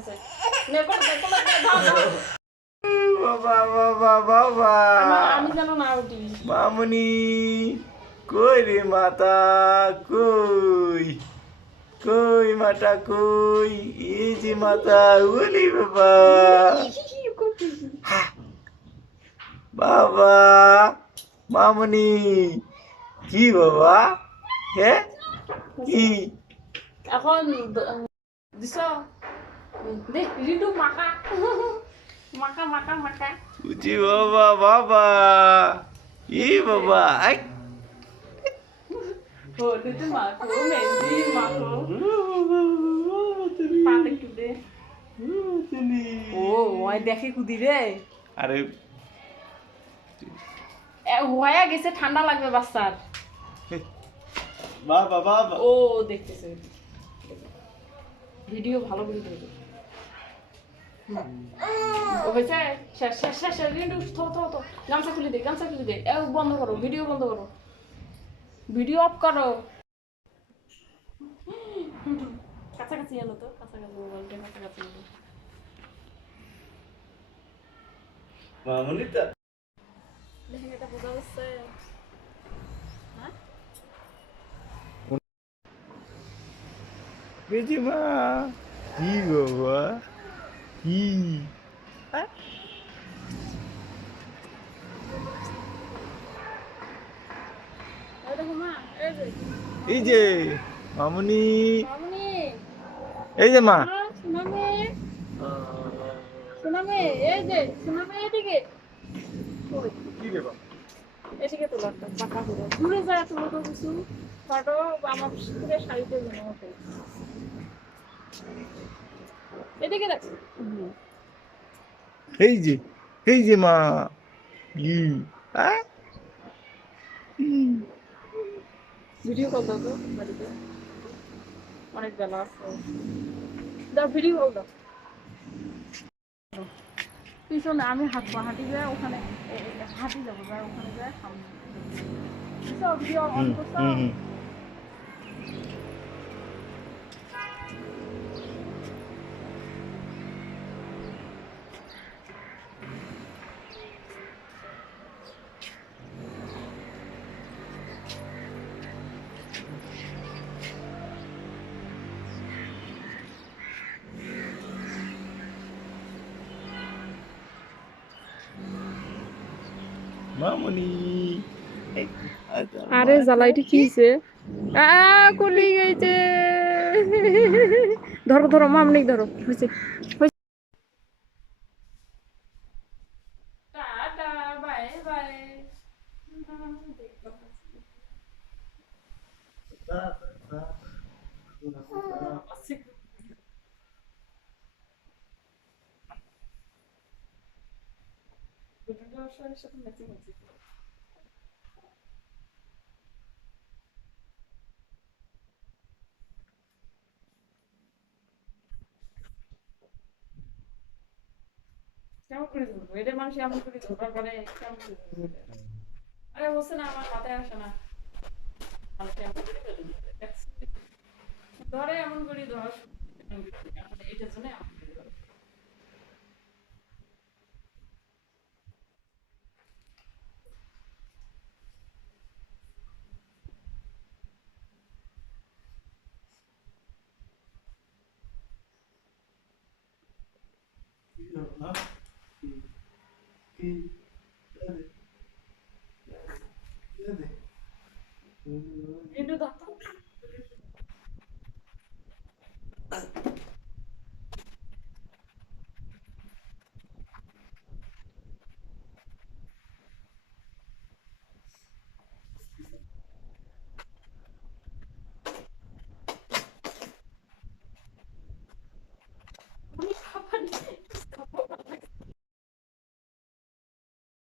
হয়েছে নে করে দে দাও বাবা বাবা বাবা আমি জানো না উঠি মামুনি কই রে মাতা কই কই মাতা কই এই যে মাতা ওলি বাবা বাবা মামুনি কি বাবা হে কি এখন দিছ দেখ রিডু মাকা মাকা মাকা মাকা উজি বাবা বাবা ই বাবা আই ও দিতে মাকো মেজি মাকো পাতে কুদে ও ওই দেখে কুদি রে আরে হয়ে গেছে ঠান্ডা লাগবে বাচ্চার বাবা বাবা ও দেখতেছে ভিডিও ভালো করে দেবে ও হয়েছে শেষ শেষ শেষ রিন্টু থো গামছা খুলে দে বন্ধ করো ভিডিও বন্ধ করো ভিডিও অফ করো কাছাকাছি এলো তো কাছাকাছি মোবাইলটা কাছাকাছি এলো মামুনি তো দেখেন এটা বোঝা যাচ্ছে হ্যাঁ বেজিমা কি বাবা কি এই যে মামুনি এই যে মা কি রে বাবা এদিকে তোলো একটা পাকা হলো দূরে যায় তোলো তো কিছু ফটো আমার পুরো শাড়িতে জমা হতো এদিকে দেখ এই যে মা কি ভিডিও কল দাও তো বাড়িতে অনেক বেলা আছে দাও ভিডিও কল দাও পিছনে আমি হাঁটি যায় ওখানে হাঁটি যাবো যায় ওখানে যায় সামনে ভিডিও অন করছো মামুনি আরে জ্বালাইটি কিছে কলি গেছে ধরো মামনিক ধরো হয়েছে টাটা বাই বাই সাথে ম্যাচিং হচ্ছে কেমন করে ধরবো এটা মানুষ এমন করে ধরবার পরে কেমন করে ধরবো আরে বলছে না আমার মাথায় আসে না মানুষ এমন করে ধরে এমন করে ধর এটার জন্য এমন করে ধর কি